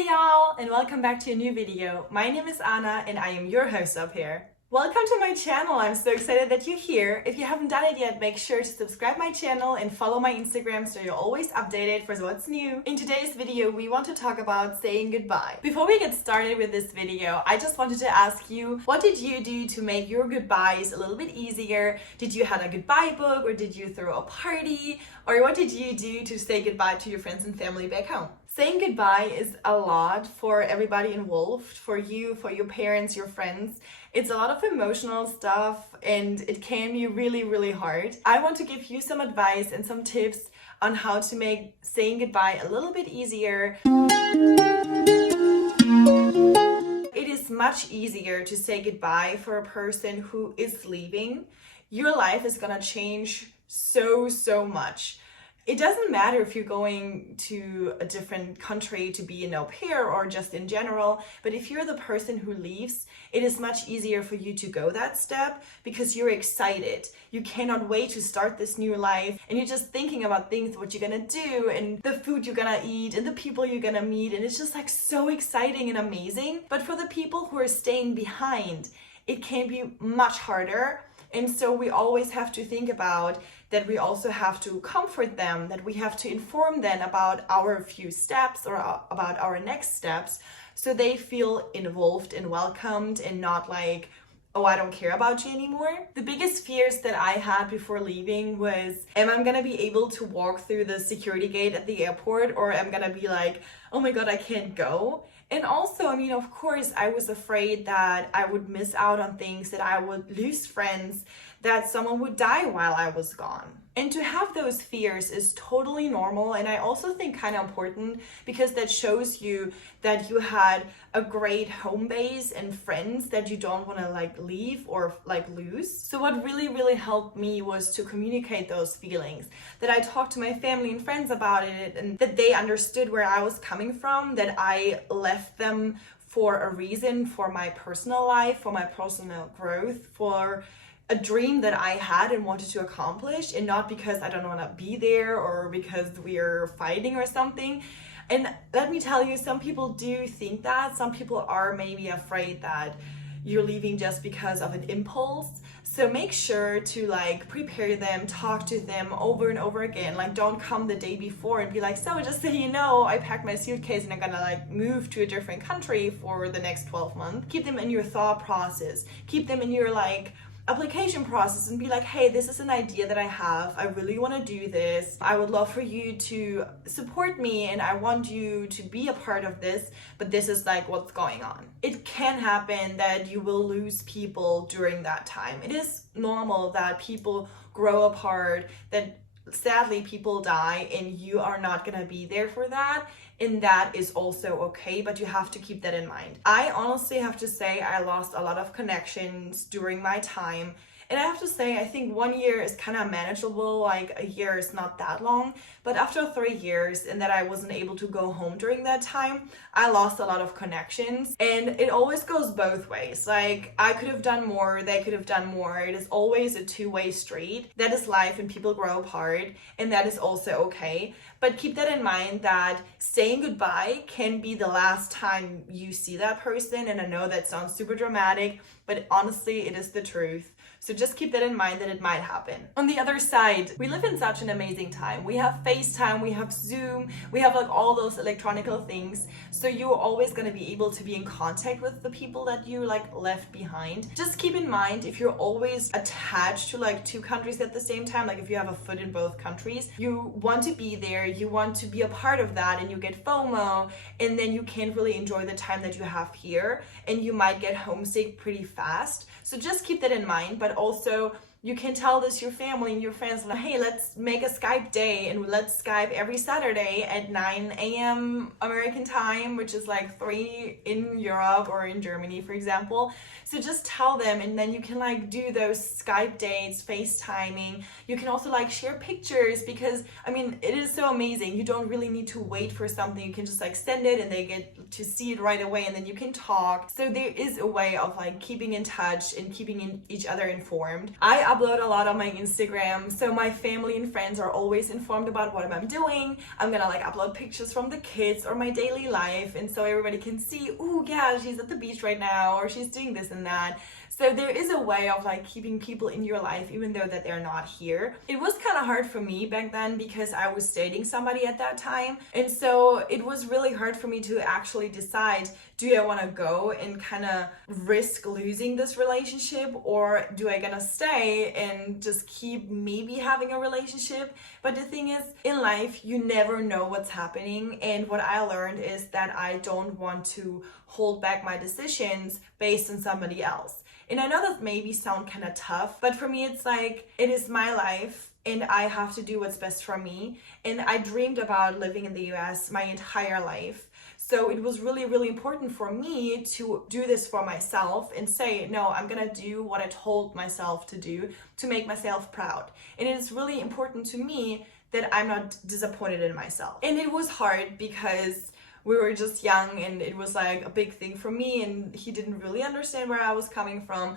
Hi y'all, and welcome back to a new video. My name is Anna and I am your host up here. Welcome to my channel. I'm so excited that you're here. If you haven't done it yet, make sure to subscribe my channel and follow my Instagram so you're always updated for what's new. In today's video, we want to talk about saying goodbye. Before we get started with this video, I just wanted to ask you, what did you do to make your goodbyes a little bit easier? Did you have a goodbye book, or did you throw a party? Or what did you do to say goodbye to your friends and family back home? Saying goodbye is a lot for everybody involved, for you, for your parents, your friends. It's a lot of emotional stuff and it can be really, really hard. I want to give you some advice and some tips on how to make saying goodbye a little bit easier. It is much easier to say goodbye for a person who is leaving. Your life is gonna change so much. It doesn't matter if you're going to a different country to be an au pair or just in general, but if you're the person who leaves, it is much easier for you to go that step because you're excited. You cannot wait to start this new life and you're just thinking about things, what you're gonna do and the food you're gonna eat and the people you're gonna meet, and it's just like so exciting and amazing. But for the people who are staying behind, it can be much harder. And so we always have to think about that we also have to comfort them, that we have to inform them about our few steps or about our next steps so they feel involved and welcomed and not like, oh, I don't care about you anymore. The biggest fears that I had before leaving was, am I gonna be able to walk through the security gate at the airport, or am I gonna be like, oh my God, I can't go? And also, I mean, of course, I was afraid that I would miss out on things, that I would lose friends, that someone would die while I was gone. And to have those fears is totally normal, and I also think kind of important because that shows you that you had a great home base and friends that you don't want to like leave or like lose. So what really helped me was to communicate those feelings, that I talked to my family and friends about it and that they understood where I was coming from, that I left them for a reason, for my personal life, for my personal growth, for a dream that I had and wanted to accomplish, and not because I don't want to be there or because we're fighting or something. And let me tell you, some people do think that. Some people are maybe afraid that you're leaving just because of an impulse. So make sure to like prepare them, talk to them over and over again. Like, don't come the day before and be like, so just so you know, I packed my suitcase and I'm gonna like move to a different country for the next 12 months. Keep them in your thought process. Keep them in your like application process and be like, hey, this is an idea that I have. I really want to do this. I would love for you to support me and I want you to be a part of this, but this is like what's going on. It can happen that you will lose people during that time. It is normal that people grow apart, that sadly people die and you are not going to be there for that. And that is also okay, but you have to keep that in mind. I honestly have to say I lost a lot of connections during my time. And I have to say, I think 1 year is kind of manageable, like a year is not that long. But after 3 years and that I wasn't able to go home during that time, I lost a lot of connections. And it always goes both ways. Like, I could have done more, they could have done more. It is always a two-way street. That is life and people grow apart, and that is also okay. But keep that in mind that saying goodbye can be the last time you see that person. And I know that sounds super dramatic, but honestly, it is the truth. So just keep that in mind that it might happen. On the other side, we live in such an amazing time. We have FaceTime, we have Zoom, we have like all those electronical things. So you're always going to be able to be in contact with the people that you like left behind. Just keep in mind, if you're always attached to like two countries at the same time, like if you have a foot in both countries, you want to be there, you want to be a part of that, and you get FOMO, and then you can't really enjoy the time that you have here, and you might get homesick pretty fast. So just keep that in mind, but also you can tell this your family and your friends, like, hey, let's make a Skype day and let's Skype every Saturday at 9 a.m. American time, which is like 3 in Europe or in Germany, for example. So just tell them, and then you can like do those Skype dates, FaceTiming. You can also like share pictures because, I mean, it is so amazing. You don't really need to wait for something. You can just like send it and they get to see it right away, and then you can talk. So there is a way of like keeping in touch and keeping each other informed. I upload a lot on my Instagram, so my family and friends are always informed about what I'm doing. I'm gonna like upload pictures from the kids or my daily life, and so everybody can see, oh yeah, she's at the beach right now, or she's doing this and that. So there is a way of like keeping people in your life even though that they're not here. It was kind of hard for me back then because I was dating somebody at that time, and so it was really hard for me to actually decide, do I want to go and kind of risk losing this relationship, or do I gonna stay and just keep maybe having a relationship? But the thing is, in life you never know what's happening, and what I learned is that I don't want to hold back my decisions based on somebody else. And I know that maybe sound kind of tough, but for me it's like, it is my life and I have to do what's best for me. And I dreamed about living in the US my entire life. So it was really, really important for me to do this for myself and say, no, I'm gonna do what I told myself to do to make myself proud. And it is really important to me that I'm not disappointed in myself. And it was hard because we were just young and it was like a big thing for me, and he didn't really understand where I was coming from.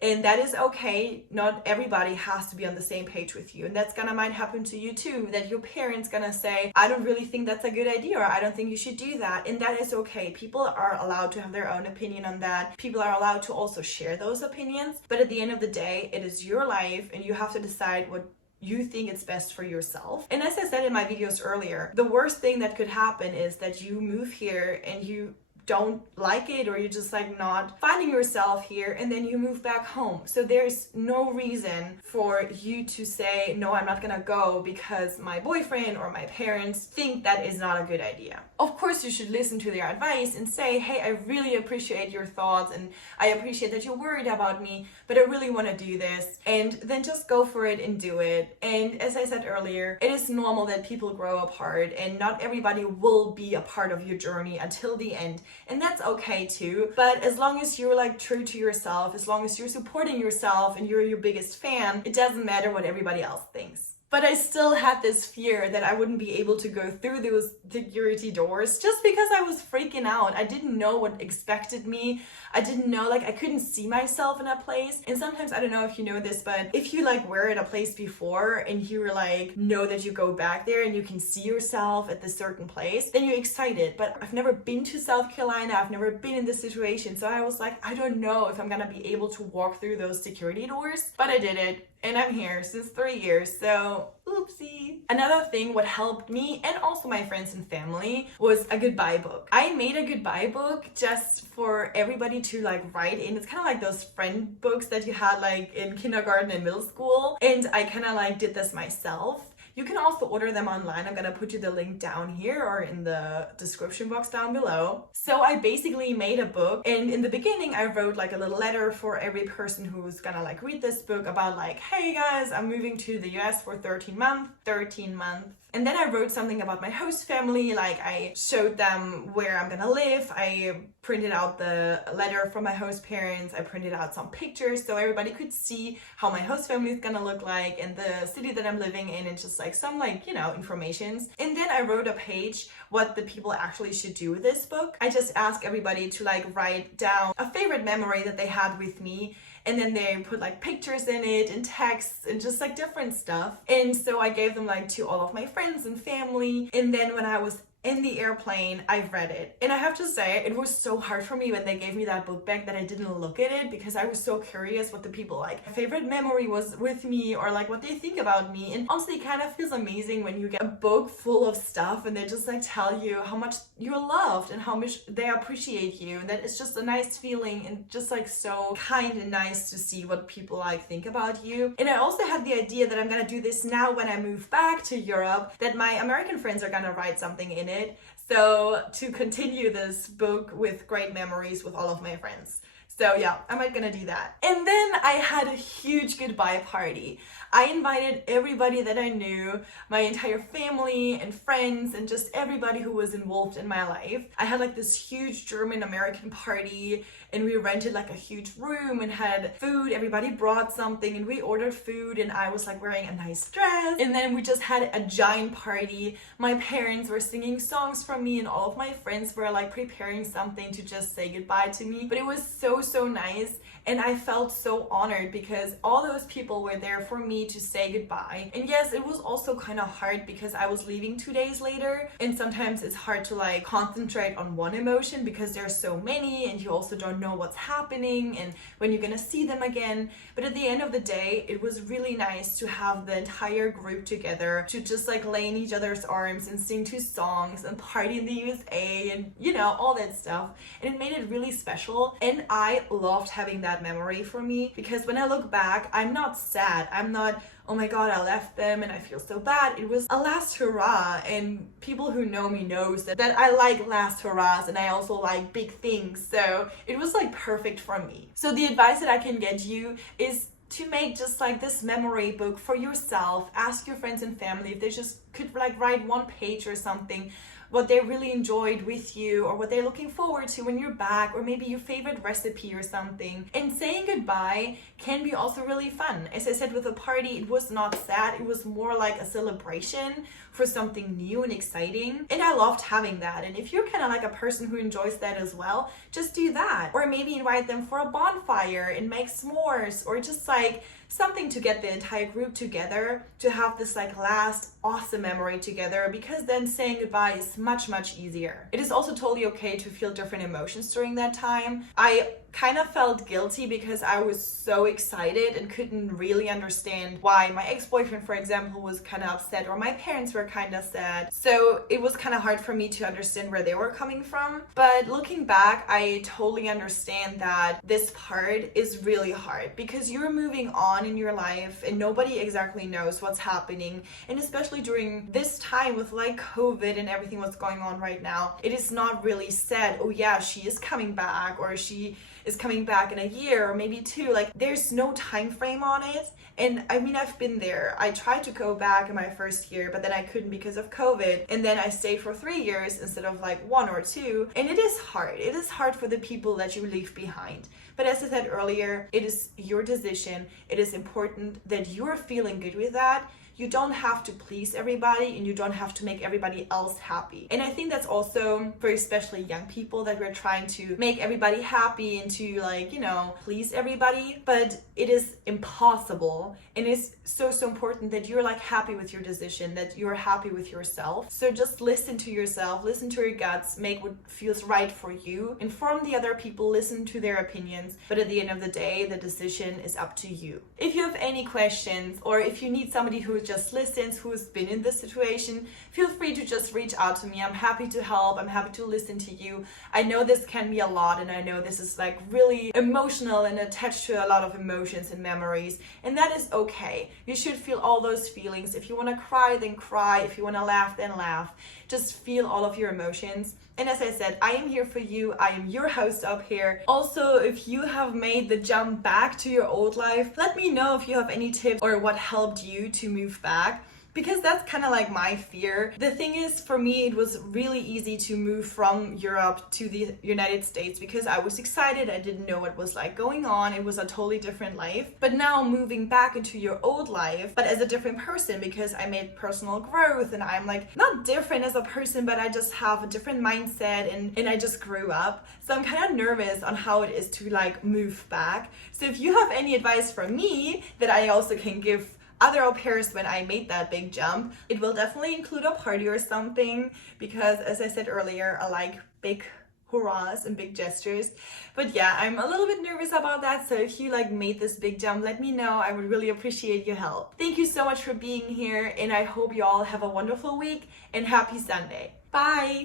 And that is okay. Not everybody has to be on the same page with you. And that's gonna might happen to you too, that your parents gonna say, I don't really think that's a good idea, or I don't think you should do that. And that is okay. People are allowed to have their own opinion on that. People are allowed to also share those opinions. But at the end of the day, it is your life and you have to decide what you think it's best for yourself. And as I said in my videos earlier, the worst thing that could happen is that you move here and you don't like it, or you're just like not finding yourself here, and then you move back home. So there's no reason for you to say, no, I'm not gonna go because my boyfriend or my parents think that is not a good idea. Of course, you should listen to their advice and say, hey, I really appreciate your thoughts and I appreciate that you're worried about me, but I really want to do this. And then just go for it and do it. And as I said earlier, it is normal that people grow apart, and not everybody will be a part of your journey until the end. And that's okay too. But as long as you're like true to yourself, as long as you're supporting yourself and you're your biggest fan, it doesn't matter what everybody else thinks. But I still had this fear that I wouldn't be able to go through those security doors just because I was freaking out. I didn't know what expected me. I didn't know, like, I couldn't see myself in a place. And sometimes, I don't know if you know this, but if you like were at a place before and you were like, know that you go back there and you can see yourself at this certain place, then you're excited. But I've never been to South Carolina. I've never been in this situation. So I was like, I don't know if I'm gonna be able to walk through those security doors, but I did it. And I'm here since 3 years, so oopsie. Another thing what helped me and also my friends and family was a goodbye book. I made a goodbye book just for everybody to like write in. It's kind of like those friend books that you had like in kindergarten and middle school. And I kind of like did this myself. You can also order them online. I'm gonna put you the link down here or in the description box down below. So I basically made a book, and in the beginning I wrote like a little letter for every person who's gonna like read this book about like, hey guys, I'm moving to the US for 13 months. And then I wrote something about my host family, like I showed them where I'm gonna live. I printed out the letter from my host parents. I printed out some pictures so everybody could see how my host family is gonna look like and the city that I'm living in, and just like some like, you know, informations. And then I wrote a page what the people actually should do with this book. I just asked everybody to like write down a favorite memory that they had with me, and then they put like pictures in it and texts and just like different stuff. And so I gave them like to all of my friends and family. And then when I was in the airplane, I read it. And I have to say, it was so hard for me when they gave me that book back that I didn't look at it, because I was so curious what the people like favorite memory was with me, or like what they think about me. And honestly, it kind of feels amazing when you get a book full of stuff and they just like tell you how much you're loved and how much they appreciate you. And that it's just a nice feeling and just like so kind and nice to see what people like think about you. And I also had the idea that I'm gonna do this now when I move back to Europe, that my American friends are gonna write something in it. So to continue this book with great memories with all of my friends. So yeah, I might gonna do that. And then I had a huge goodbye party. I invited everybody that I knew, my entire family and friends, and just everybody who was involved in my life. I had like this huge German-American party, and we rented like a huge room and had food. Everybody brought something and we ordered food, and I was like wearing a nice dress. And then we just had a giant party. My parents were singing songs for me, and all of my friends were like preparing something to just say goodbye to me. But it was so so nice. And I felt so honored because all those people were there for me to say goodbye. And yes, it was also kind of hard because I was leaving 2 days later. And sometimes it's hard to like concentrate on one emotion because there's so many and you also don't know what's happening and when you're gonna see them again. But at the end of the day, it was really nice to have the entire group together, to just like lay in each other's arms and sing 2 songs and party in the USA and you know, all that stuff. And it made it really special. And I loved having that memory for me because when I look back, I'm not sad. I'm not, oh my god, I left them and I feel so bad. It was a last hurrah, and people who know me knows that I like last hurrahs and I also like big things. So it was like perfect for me. So the advice that I can get you is to make just like this memory book for yourself. Ask your friends and family if they just could like write 1 page or something, what they really enjoyed with you or what they're looking forward to when you're back, or maybe your favorite recipe or something. And saying goodbye can be also really fun. As I said with the party, it was not sad, it was more like a celebration for something new and exciting. And I loved having that. And if you're kind of like a person who enjoys that as well, just do that. Or maybe invite them for a bonfire and make s'mores, or just like something to get the entire group together to have this like last awesome memory together, because then saying goodbye is much easier. It is also totally okay to feel different emotions during that time. I kind of felt guilty because I was so excited and couldn't really understand why my ex-boyfriend, for example, was kind of upset, or my parents were kind of sad. So it was kind of hard for me to understand where they were coming from. But looking back, I totally understand that this part is really hard because you're moving on in your life and nobody exactly knows what's happening. And especially during this time with like COVID and everything what's going on right now, it is not really said, oh yeah, she is coming back, or she is coming back in a year or maybe 2. Like there's no time frame on it. And I mean, I've been there. I tried to go back in my first year, but then I couldn't because of COVID. And then I stayed for 3 years instead of like 1 or 2. And it is hard. It is hard for the people that you leave behind. But as I said earlier, it is your decision. It is important that you're feeling good with that. You don't have to please everybody and you don't have to make everybody else happy. And I think that's also for especially young people, that we're trying to make everybody happy and to like, you know, please everybody. But it is impossible. And it's so important that you're like happy with your decision, that you're happy with yourself. So just listen to yourself, listen to your guts, make what feels right for you. Inform the other people, listen to their opinions. But at the end of the day, the decision is up to you. If you have any questions, or if you need somebody who just listens, who's been in this situation, feel free to just reach out to me. I'm happy to help. I'm happy to listen to you. I know this can be a lot, and I know this is like really emotional and attached to a lot of emotions and memories, and that is okay. You should feel all those feelings. If you want to cry, then cry. If you want to laugh, then laugh. Just feel all of your emotions. And as I said, I am here for you. I am your host up here. Also, if you have made the jump back to your old life, let me know if you have any tips or what helped you to move back, because that's kind of like my fear. The thing is, for me, it was really easy to move from Europe to the United States because I was excited. I didn't know what was like going on. It was a totally different life. But now moving back into your old life, but as a different person, because I made personal growth and I'm like not different as a person, but I just have a different mindset and I just grew up. So I'm kind of nervous on how it is to like move back. So if you have any advice for me that I also can give other au pairs when I made that big jump, it will definitely include a party or something, because as I said earlier, I like big hurrahs and big gestures. But yeah, I'm a little bit nervous about that. So if you like made this big jump, let me know. I would really appreciate your help. Thank you so much for being here, and I hope you all have a wonderful week and happy Sunday. Bye.